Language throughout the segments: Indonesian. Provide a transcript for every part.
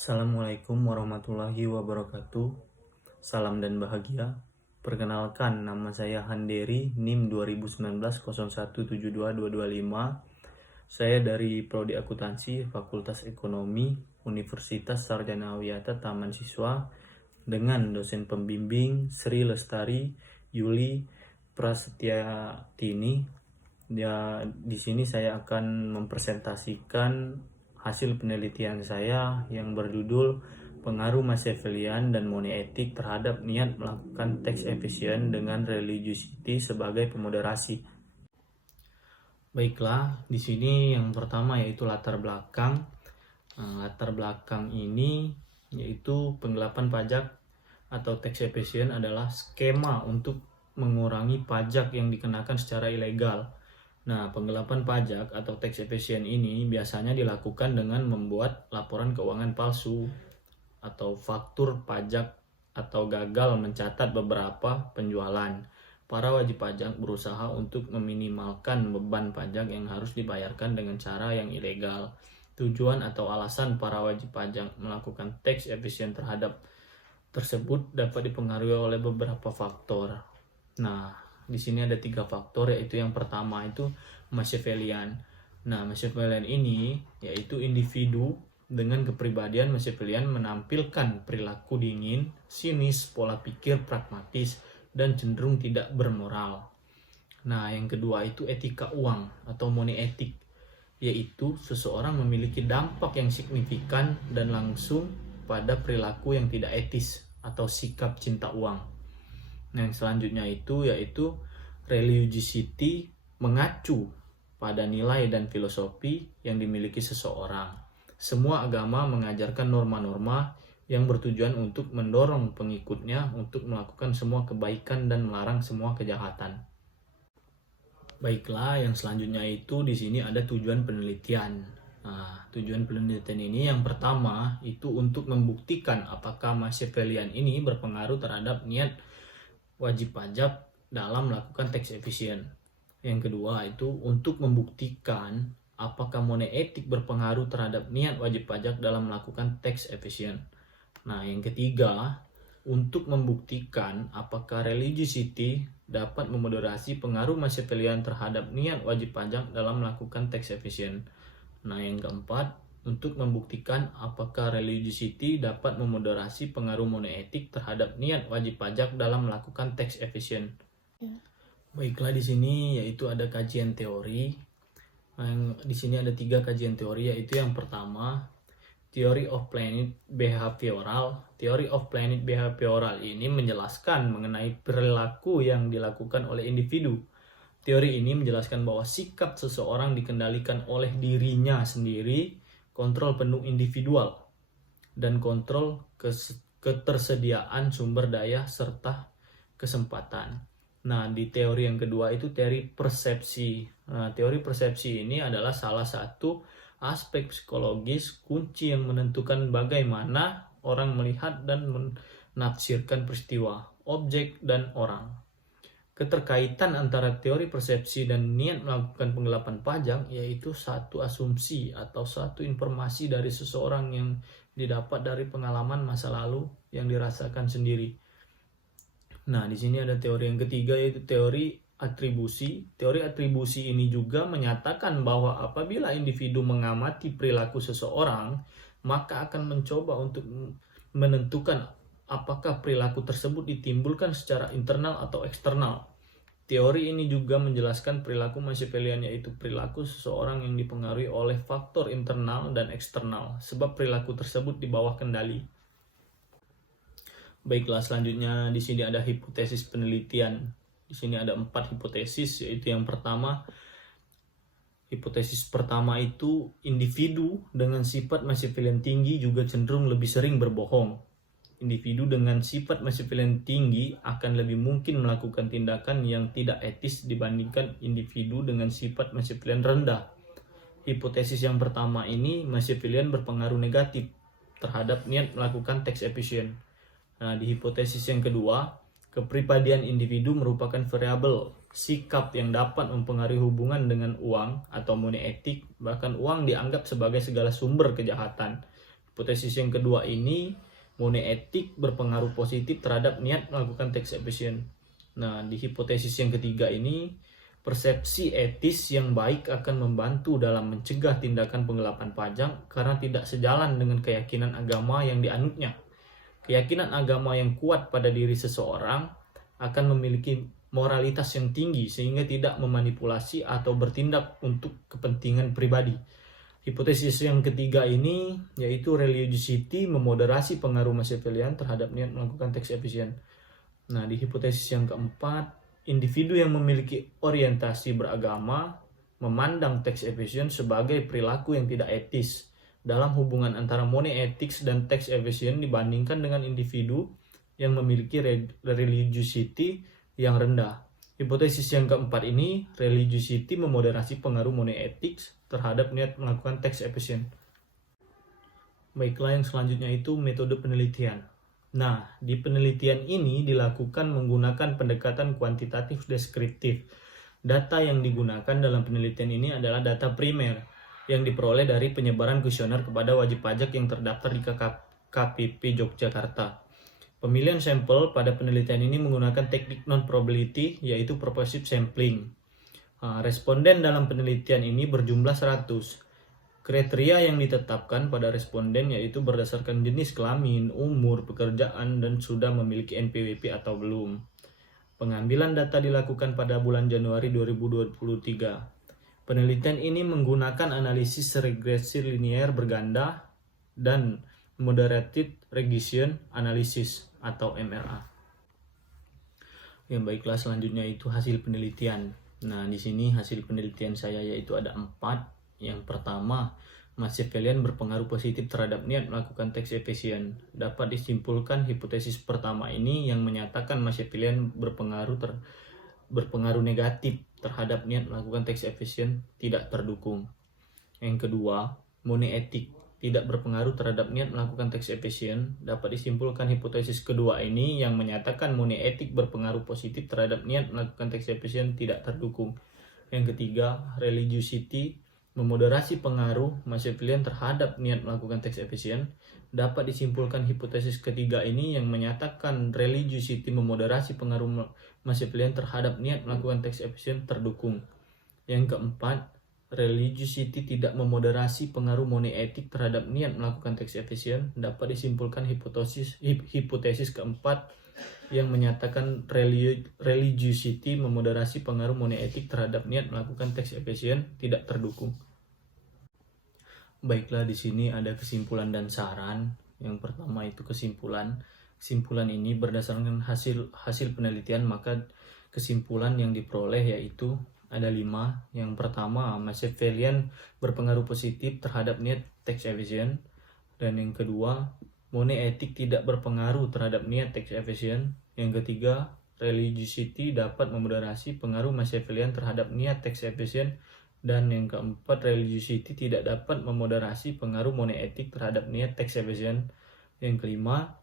Assalamualaikum warahmatullahi wabarakatuh. Salam dan bahagia. Perkenalkan, nama saya Handeri, NIM 2019 01722225. Saya dari Prodi Akuntansi, Fakultas Ekonomi, Universitas Sarjana Wiyata Taman Siswa, dengan dosen pembimbing Sri Lestari Yuli Prasetyatini. Ya, di sini saya akan mempresentasikan hasil penelitian saya yang berjudul pengaruh Machiavellian dan moneetik terhadap niat melakukan tax evasion dengan religiosity sebagai pemoderasi. Baiklah, di sini yang pertama yaitu latar belakang. Latar belakang ini yaitu penggelapan pajak atau tax evasion adalah skema untuk mengurangi pajak yang dikenakan secara ilegal. Nah, penggelapan pajak atau tax evasion ini biasanya dilakukan dengan membuat laporan keuangan palsu atau faktur pajak atau gagal mencatat beberapa penjualan. Para wajib pajak berusaha untuk meminimalkan beban pajak yang harus dibayarkan dengan cara yang ilegal. Tujuan atau alasan para wajib pajak melakukan tax evasion terhadap tersebut dapat dipengaruhi oleh beberapa faktor. Nah, di sini ada 3 faktor, yaitu yang pertama itu Machiavellian. Nah, Machiavellian ini yaitu individu dengan kepribadian Machiavellian menampilkan perilaku dingin, sinis, pola pikir pragmatis, dan cenderung tidak bermoral. Nah, yang kedua itu etika uang atau money ethic, yaitu seseorang memiliki dampak yang signifikan dan langsung pada perilaku yang tidak etis atau sikap cinta uang. Nah, yang selanjutnya itu yaitu religiosity, mengacu pada nilai dan filosofi yang dimiliki seseorang. Semua agama mengajarkan norma-norma yang bertujuan untuk mendorong pengikutnya untuk melakukan semua kebaikan dan melarang semua kejahatan. Baiklah, yang selanjutnya itu di sini ada tujuan penelitian. Nah, tujuan penelitian ini yang pertama itu untuk membuktikan apakah Machiavellian ini berpengaruh terhadap niat wajib pajak dalam melakukan tax evasion. Yang kedua itu untuk membuktikan apakah money ethic berpengaruh terhadap niat wajib pajak dalam melakukan tax evasion. Nah, yang ketiga untuk membuktikan apakah religiosity dapat memoderasi pengaruh Machiavellian terhadap niat wajib pajak dalam melakukan tax evasion. Nah, yang keempat untuk membuktikan apakah religiosity dapat memoderasi pengaruh money ethic terhadap niat wajib pajak dalam melakukan tax evasion. Baiklah, di sini yaitu ada kajian teori. Di sini ada 3 kajian teori, yaitu yang pertama Theory of Planet Behavioral. Theory of Planet Behavioral ini menjelaskan mengenai perilaku yang dilakukan oleh individu. Teori ini menjelaskan bahwa sikap seseorang dikendalikan oleh dirinya sendiri, kontrol penuh individual, dan kontrol ketersediaan sumber daya serta kesempatan. Nah, di teori yang kedua itu teori persepsi. Nah, teori persepsi ini adalah salah satu aspek psikologis kunci yang menentukan bagaimana orang melihat dan menafsirkan peristiwa, objek, dan orang. Keterkaitan antara teori persepsi dan niat melakukan penggelapan pajak yaitu satu asumsi atau satu informasi dari seseorang yang didapat dari pengalaman masa lalu yang dirasakan sendiri. Nah, di sini ada teori yang ketiga yaitu teori atribusi. Teori atribusi ini juga menyatakan bahwa apabila individu mengamati perilaku seseorang, maka akan mencoba untuk menentukan apakah perilaku tersebut ditimbulkan secara internal atau eksternal. Teori ini juga menjelaskan perilaku Machiavellian, yaitu perilaku seseorang yang dipengaruhi oleh faktor internal dan eksternal, sebab perilaku tersebut di bawah kendali. Baiklah, selanjutnya di sini ada hipotesis penelitian. Di sini ada 4 hipotesis, yaitu yang pertama, hipotesis pertama itu individu dengan sifat Machiavellian tinggi juga cenderung lebih sering berbohong. Individu dengan sifat Machiavellian tinggi akan lebih mungkin melakukan tindakan yang tidak etis dibandingkan individu dengan sifat Machiavellian rendah. Hipotesis yang pertama ini Machiavellian berpengaruh negatif terhadap niat melakukan tax evasion. Nah, di hipotesis yang kedua, kepribadian individu merupakan variabel sikap yang dapat mempengaruhi hubungan dengan uang atau money ethic, bahkan uang dianggap sebagai segala sumber kejahatan. Hipotesis yang kedua ini, money etik berpengaruh positif terhadap niat melakukan tax evasion. Nah, di hipotesis yang ketiga ini, persepsi etis yang baik akan membantu dalam mencegah tindakan penggelapan pajak karena tidak sejalan dengan keyakinan agama yang dianutnya. Keyakinan agama yang kuat pada diri seseorang akan memiliki moralitas yang tinggi sehingga tidak memanipulasi atau bertindak untuk kepentingan pribadi. Hipotesis yang ketiga ini yaitu religiosity memoderasi pengaruh Machiavellian terhadap niat melakukan tax evasion. Nah, di hipotesis yang keempat, individu yang memiliki orientasi beragama memandang tax evasion sebagai perilaku yang tidak etis dalam hubungan antara money ethics dan tax evasion dibandingkan dengan individu yang memiliki religiosity yang rendah. Hipotesis yang keempat ini, religiosity memoderasi pengaruh money ethics terhadap niat melakukan tax evasion. Baiklah, yang selanjutnya itu metode penelitian. Nah, di penelitian ini dilakukan menggunakan pendekatan kuantitatif deskriptif. Data yang digunakan dalam penelitian ini adalah data primer yang diperoleh dari penyebaran kuesioner kepada wajib pajak yang terdaftar di KPP Yogyakarta. Pemilihan sampel pada penelitian ini menggunakan teknik non-probability, yaitu purposive sampling. Responden dalam penelitian ini berjumlah 100. Kriteria yang ditetapkan pada responden yaitu berdasarkan jenis kelamin, umur, pekerjaan, dan sudah memiliki NPWP atau belum. Pengambilan data dilakukan pada bulan Januari 2023. Penelitian ini menggunakan analisis regresi linear berganda dan moderated regression analysis atau MRA. Yang baiklah, selanjutnya itu hasil penelitian. Nah, di sini hasil penelitian saya yaitu ada 4. Yang pertama, Machiavellian berpengaruh positif terhadap niat melakukan tax evasion. Dapat disimpulkan hipotesis pertama ini yang menyatakan Machiavellian berpengaruh negatif terhadap niat melakukan tax evasion tidak terdukung. Yang kedua, money ethic tidak berpengaruh terhadap niat melakukan tax evasion. Dapat disimpulkan hipotesis kedua ini yang menyatakan money ethic berpengaruh positif terhadap niat melakukan tax evasion tidak terdukung. Yang ketiga, religiosity memoderasi pengaruh Machiavellian terhadap niat melakukan tax evasion. Dapat disimpulkan hipotesis ketiga ini yang menyatakan religiosity memoderasi pengaruh Machiavellian terhadap niat melakukan tax evasion terdukung. Yang keempat, religiosity tidak memoderasi pengaruh money ethic terhadap niat melakukan tax evasion. Dapat disimpulkan hipotesis keempat yang menyatakan religiosity memoderasi pengaruh money ethic terhadap niat melakukan tax evasion tidak terdukung. Baiklah, di sini ada kesimpulan dan saran. Yang pertama itu kesimpulan. Kesimpulan ini berdasarkan hasil penelitian, maka kesimpulan yang diperoleh yaitu ada 5. Yang pertama, Machiavellian berpengaruh positif terhadap niat tax evasion. Dan yang kedua, money ethic tidak berpengaruh terhadap niat tax evasion. Yang ketiga, religiosity dapat memoderasi pengaruh Machiavellian terhadap niat tax evasion. Dan yang keempat, religiosity tidak dapat memoderasi pengaruh money ethic terhadap niat tax evasion. Yang kelima,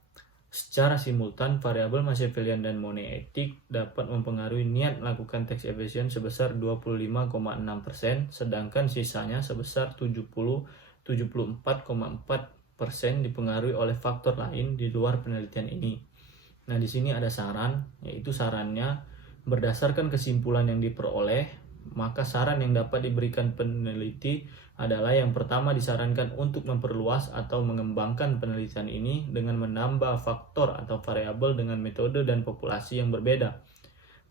secara simultan variabel Machiavellian dan money ethic dapat mempengaruhi niat melakukan tax evasion sebesar 25,6%, sedangkan sisanya sebesar 74,4% dipengaruhi oleh faktor lain di luar penelitian ini. Nah, di sini ada saran, yaitu sarannya berdasarkan kesimpulan yang diperoleh, maka saran yang dapat diberikan peneliti adalah yang pertama, disarankan untuk memperluas atau mengembangkan penelitian ini dengan menambah faktor atau variabel dengan metode dan populasi yang berbeda.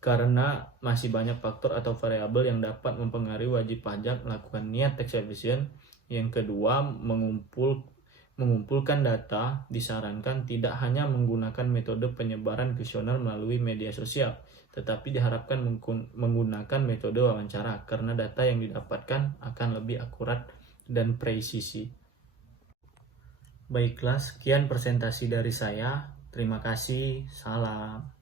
Karena masih banyak faktor atau variabel yang dapat mempengaruhi wajib pajak melakukan niat tax evasion. Yang kedua, mengumpulkan data disarankan tidak hanya menggunakan metode penyebaran kuesioner melalui media sosial, tetapi diharapkan menggunakan metode wawancara karena data yang didapatkan akan lebih akurat dan presisi. Baiklah, sekian presentasi dari saya. Terima kasih. Salam.